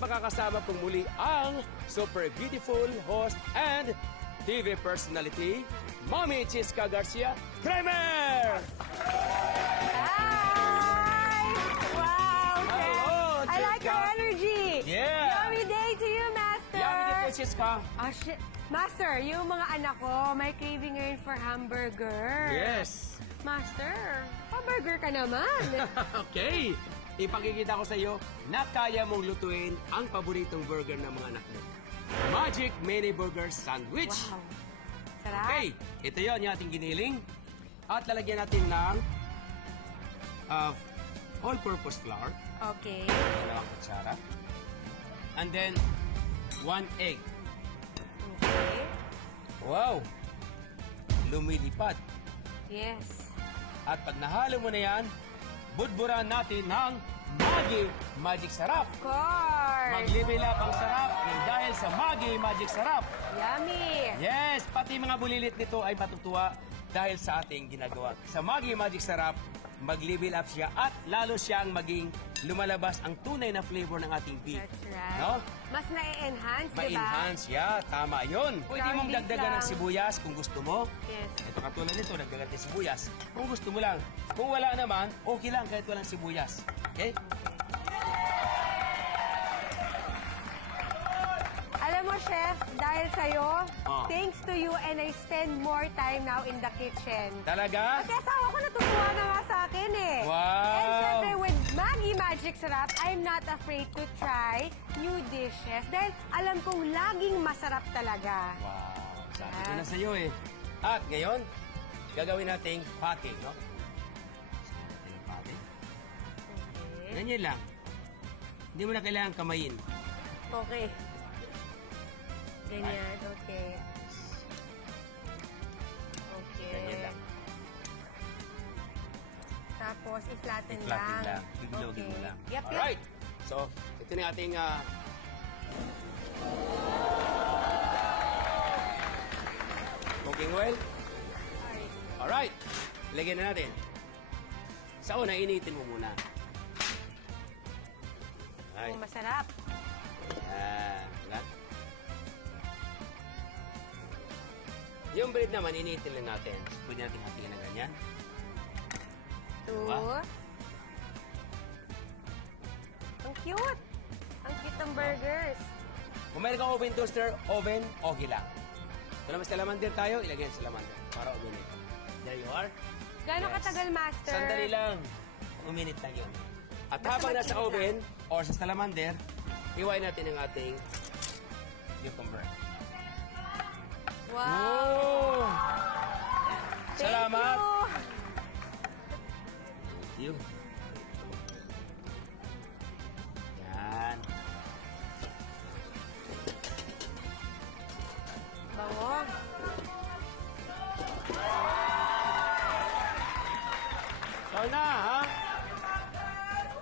makakasama kong muli ang super beautiful host and TV personality, Mommy Chiska Garcia Kramer! Hi! Wow, Chef! Hello, I like Chiska. your energy! Yeah! Yummy day to you, Master! Yummy din po, Chiska. Master, yung mga anak ko, may craving ngayon for hamburger. Yes! Master, hamburger ka naman. Okay! Ipakikita ko sa iyo na kaya mong lutuin ang paboritong burger ng mga anak mo. Magic Mini Burger Sandwich! Wow. Sarap. Okay, ito yon yung ating giniling. At lalagyan natin ng all-purpose flour. Okay. Dalawang kutsara. And then, 1 egg. Okay. Wow! Lumilipad. Yes. At pag nahalo mo na yan, budburan natin ng Maggi Magic Sarap. Of course. Mag-level up ang sarap dahil sa Maggi Magic Sarap. Yummy. Yes, pati mga bulilit nito ay matutuwa dahil sa ating ginagawa. Sa Maggi Magic Sarap, mag-level up siya at lalo siyang maging lumalabas ang tunay na flavor ng ating beef. That's right. No? Mas na-enhance, diba? Ma-enhance, yeah, tama yun. Pwede mong beef dagdagan ng lang. sibuyas kung gusto mo. Yes. Ito katulad nito, dagdagan ng sibuyas. Kung gusto mo lang. Kung wala naman, okay lang kahit walang sibuyas. Okay? Alam mo, Chef, dahil sa'yo, Oh. thanks to you, and I spend more time now in the kitchen. Talaga? Kasi asawa ko natutuwa na nga sa akin eh. Wow! And syempre, with Maggi Magic Sarap, I'm not afraid to try new dishes dahil alam kong laging masarap talaga. Wow, sabi ko na sa'yo eh. At ngayon, gagawin nating patty, no? Gusto natin ng patty. Okay. Ganyan lang. Hindi mo na kailangan kamayin. Okay. Ganyan, okay. Okay. Ganyan lang. Tapos, i-flatten lang. I-flatten lang. Bigilogin mo lang. Yep, yep. Alright. So, ito na yung ating cooking oil. Alright. Lagyan na natin. Sa una, initin mo muna. Alright. Oh, masarap. Yan. Wala? Yung bread naman, initin lang natin. Pwede natin hatiin na ganyan. Two. Diba? Ang cute. Ang cute ng burgers. Kung meron kang oven toaster, oven, okay lang. Kung naman sa salamander tayo, ilagay sa salamander para uminit. There you are. Gano'ng Yes. katagal, Master? Sandali lang. Uminit lang yun. At Basta habang nasa mag-init oven or sa salamander, iwain natin ang ating cucumber. Wow. Oh! Thank Salamat. you. Yun. Yan. Bango. So na, ha?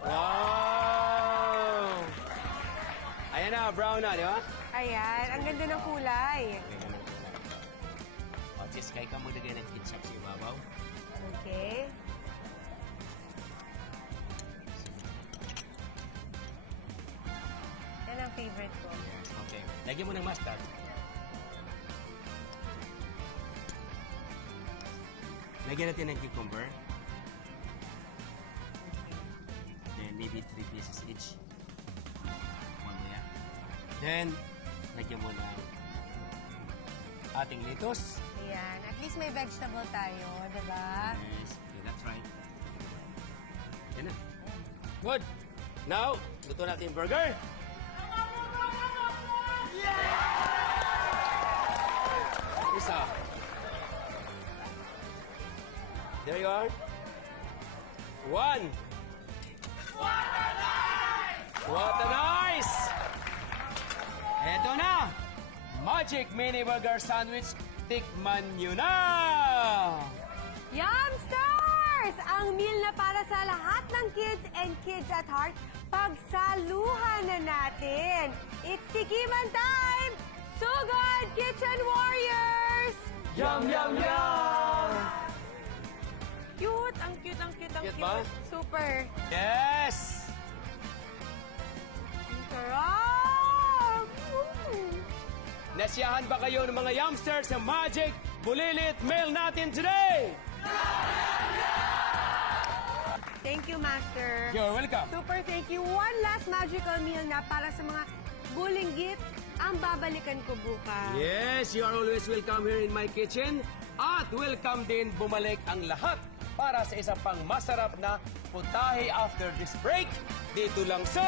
Wow! Ayan na, brown na, di ba? Ayan, ang ganda ng kulay. O, sis, kaya ka maglagay ng ketchup sa ibabaw. Okay. Yan ang favorite ko. Okay. Lagyan mo ng mustard. Lagyan natin ng cucumber. Then, maybe 3 pieces each. One mo yan. Then, lagyan mo ng ating lettuce. Ayan, at least may vegetable tayo, diba? Yes. Okay, that's right. Yan na. Good. Now, luto natin yung burger. Isa. There you are. One. What a nice! Eto na! Magic Mini Burger Sandwich. Tikman nyo na! Yumsters! Ang meal na para sa lahat ng kids and kids at heart, pagsaluhan na natin. It's Tikiman time! Sugod Kitchen Warriors! Yum, yum, yum! Cute! Ang cute, ang cute, ang Cute cute. ba? Super! Yes! Ang sarap! Nasiyahan ba kayo ng mga youngsters sa Magic Bulilit Meal natin today? Thank you, Master. You're welcome. Super thank you. One last magical meal na para sa mga bulinggit ang babalikan ko bukas. Yes, you are always welcome here in my kitchen. At welcome din bumalik ang lahat para sa isang pang masarap na putahe after this break. Dito lang sa